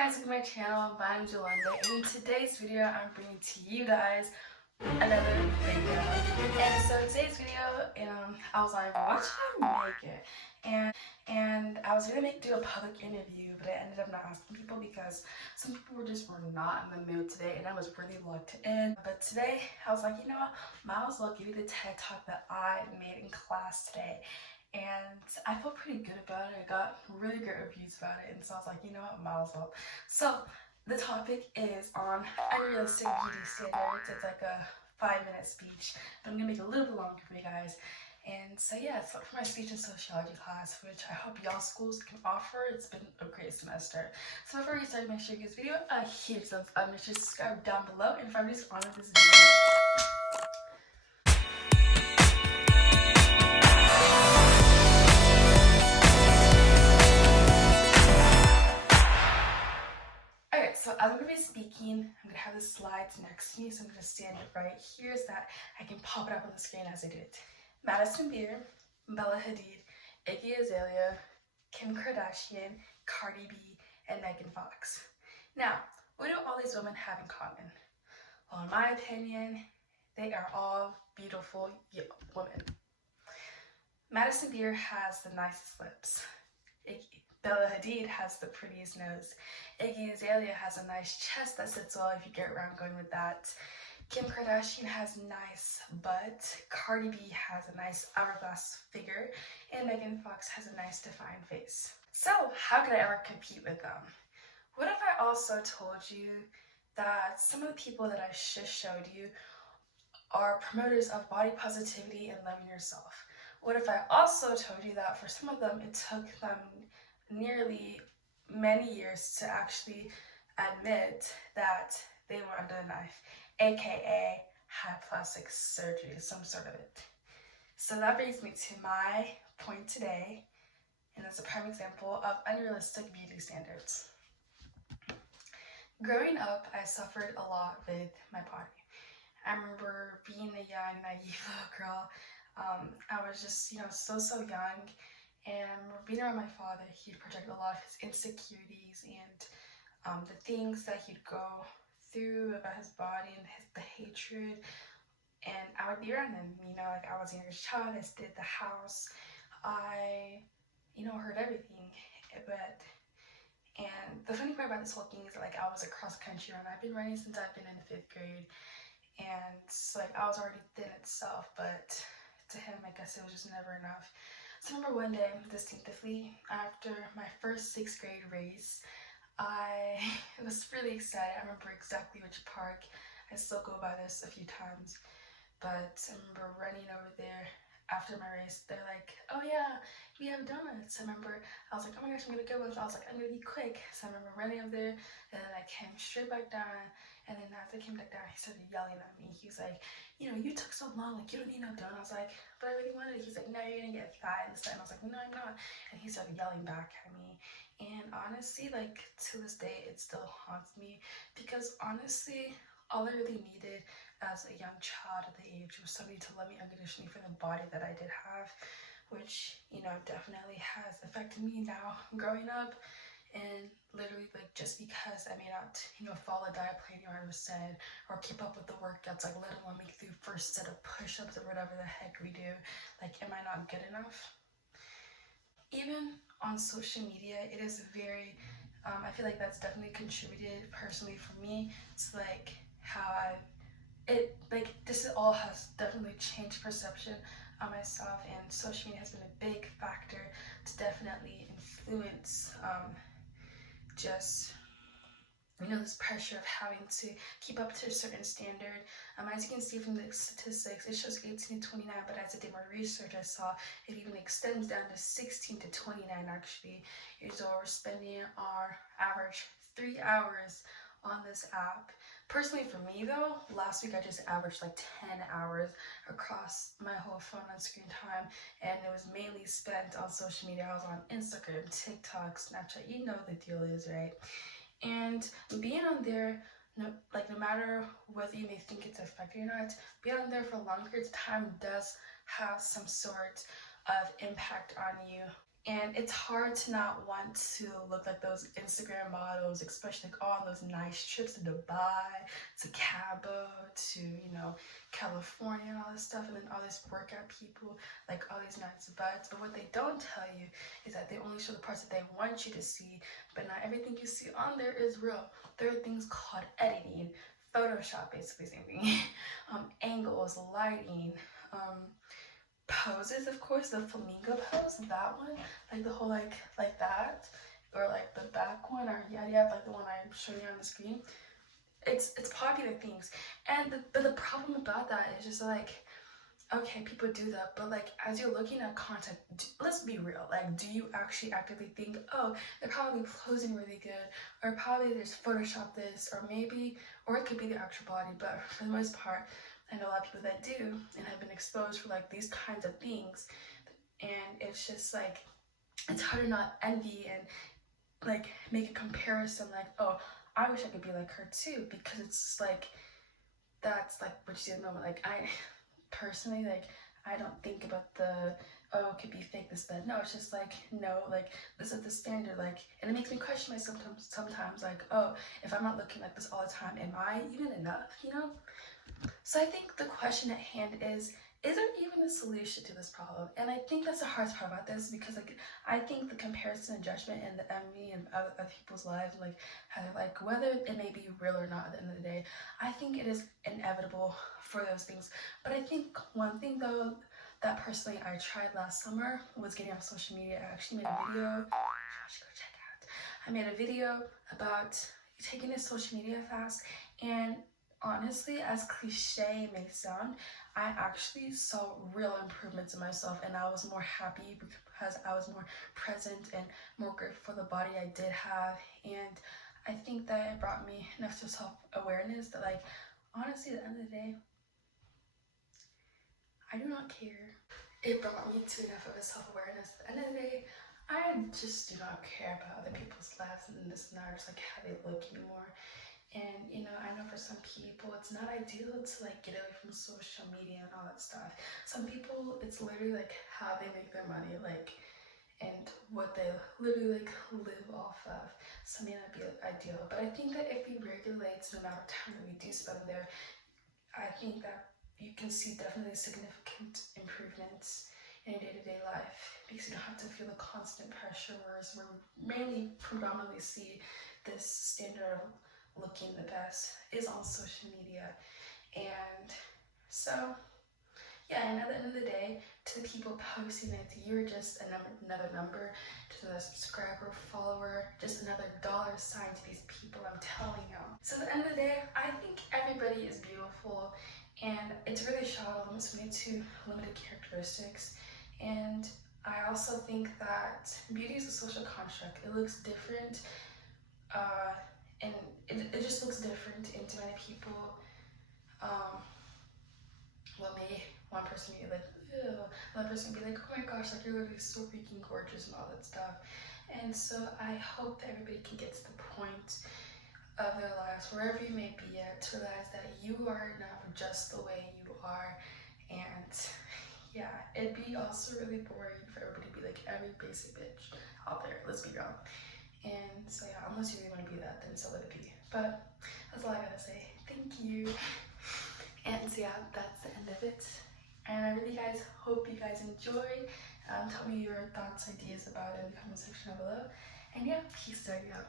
guys, welcome to my channel. My name's Yolanda, and in today's video I'm bringing to you guys another video. And so today's video, I was like, what should I make it? And I was gonna do a public interview, but I ended up not asking people because some people were not in the mood today, and I was really locked in. But today I was like, you know what, might as well give you the TED Talk that I made in class today. And I felt pretty good about it. I got really great reviews about it, and so I was like, you know what, might as well. So the topic is on unrealistic beauty standards. It's like a 5-minute speech, but I'm gonna make it a little bit longer for you guys. And so yeah, it's for my speech and sociology class, which I hope y'all schools can offer. It's been a great semester. So before we start, make sure you give this video a huge thumbs up. Make sure to subscribe down below, and if I'm just on this video. So as I'm going to be speaking, I'm going to have the slides next to me, so I'm going to stand it right here so that I can pop it up on the screen as I do it. Madison Beer, Bella Hadid, Iggy Azalea, Kim Kardashian, Cardi B, and Megan Fox. Now, what do all these women have in common? Well, in my opinion, they are all beautiful women. Madison Beer has the nicest lips. Bella Hadid has the prettiest nose. Iggy Azalea has a nice chest that sits well if you get around going with that. Kim Kardashian has a nice butt. Cardi B has a nice hourglass figure. And Megan Fox has a nice defined face. So how could I ever compete with them? What if I also told you that some of the people that I just showed you are promoters of body positivity and loving yourself? What if I also told you that for some of them it took them nearly many years to actually admit that they were under the knife, aka had plastic surgery, some sort of it. So that brings me to my point today, and it's a prime example of unrealistic beauty standards. Growing up, I suffered a lot with my body. I remember being a young, naive little girl. I was just, so young. And being around my father, he'd project a lot of his insecurities and the things that he'd go through about his body and the hatred. And I would be around him, like I was the youngest child. I stayed at the house. I, heard everything. And the funny part about this whole thing is that, I was a cross-country runner. I've been running since I've been in the 5th grade. And so, I was already thin itself, but to him, I guess it was just never enough. So I remember one day, distinctively, after my first 6th grade race, I was really excited. I remember exactly which park. I still go by this a few times. But I remember running over there after my race. They're like, oh yeah, we have donuts. I remember I was like, oh my gosh, I'm going to go. I was like, I'm going to be quick. So I remember running over there, and then I came straight back down. And then as I came back down, he started yelling at me. He was like, you took so long, you don't need no donut. I was like, but I really wanted it. He's like, no, you're gonna get fat this time. I was like, no, I'm not. And he started yelling back at me. And honestly, to this day, it still haunts me, because honestly, all I really needed as a young child at the age was somebody to love me unconditionally for the body that I did have, which, definitely has affected me now growing up. And literally, just because I may not, follow the diet plan you ever said, or keep up with the workouts, let alone make the first set of push-ups or whatever the heck we do, am I not good enough? Even on social media, it is very, I feel like that's definitely contributed personally for me to, how this all has definitely changed perception on myself, and social media has been a big factor to definitely influence this pressure of having to keep up to a certain standard. As you can see from the statistics, it shows 18 to 29, but as I did my research, I saw it even extends down to 16 to 29 actually. Years old, we're spending our average 3 hours on this app. Personally, for me though, last week I just averaged 10 hours across my whole phone on screen time, and it was mainly spent on social media. I was on Instagram, TikTok, Snapchat, you know the deal is, right? And being on there, no matter whether you may think it's effective or not, being on there for long periods of time does have some sort of impact on you. And it's hard to not want to look like those Instagram models, especially like on those nice trips to Dubai, to Cabo, to, you know, California and all this stuff, and then all these workout people, like all these nice butts. But what they don't tell you is that they only show the parts that they want you to see, but not everything you see on there is real. There are things called editing, Photoshop, basically same thing, angles, lighting, poses, of course, the flamingo pose, that one, like the whole like that, or like the back one, or yeah, like the one I'm showing you on the screen. It's popular things, and but the problem about that is just like, okay, people do that, but like as you're looking at content, let's be real, like do you actually actively think, oh, they're probably posing really good, or probably there's Photoshop this, or maybe, or it could be the actual body, but for the most part, I know a lot of people that do and have been exposed for like these kinds of things, and it's just like, it's hard to not envy and like make a comparison like, oh, I wish I could be like her too, because it's just like, that's like what you see at the moment. Like I personally, like I don't think about the, oh, it could be fake, this, that. No, it's just like, no, like this is the standard, like, and it makes me question myself sometimes like, oh, if I'm not looking like this all the time, am I even enough, you know? So I think the question at hand is there even a solution to this problem? And I think that's the hardest part about this, because like I think the comparison and judgment and the envy and other people's lives, like how they're like, whether it may be real or not at the end of the day, I think it is inevitable for those things. But I think one thing though that personally I tried last summer was getting on social media. I actually made a video. You should go check out. I made a video about taking a social media fast, and honestly, as cliche it may sound, I actually saw real improvements in myself, and I was more happy because I was more present and more grateful for the body I did have. And I think that it brought me next to self-awareness that, like, honestly, at the end of the day, I do not care. It brought me to enough of a self-awareness. At the end of the day, I just do not care about other people's lives and this and that, or just like how they look anymore. And you know, I know for some people it's not ideal to like get away from social media and all that stuff. Some people, it's literally like how they make their money, like, and what they literally like live off of. So it may not be ideal, but I think that if we regulate the amount of time that we do spend there, I think that you can see definitely significant improvements in your day-to-day life, because you don't have to feel the constant pressure, whereas we mainly predominantly see this standard of looking the best is on social media. And so yeah, and at the end of the day, to the people posting it, you're just another number, to the subscriber, follower, just another dollar sign to these people, I'm telling you. So at the end of the day, I think everybody is beautiful, and it's really shallow, limits me to limited characteristics. And I also think that beauty is a social construct. It looks different, and it just looks different to many people. One person be like, ew, another person be like, oh my gosh, like you're literally so freaking gorgeous and all that stuff. And so I hope that everybody can get to the point of their lives, wherever you may be at, to realize that you are enough just the way you are. And yeah, it'd be also really boring for everybody to be like every basic bitch out there, let's be real. And so yeah, unless you really want to be that, then so let it be. But that's all I gotta say. Thank you. And so yeah, that's the end of it. And I really hope you guys enjoyed. Tell me your thoughts, ideas about it in the comment section down below. And yeah, peace out.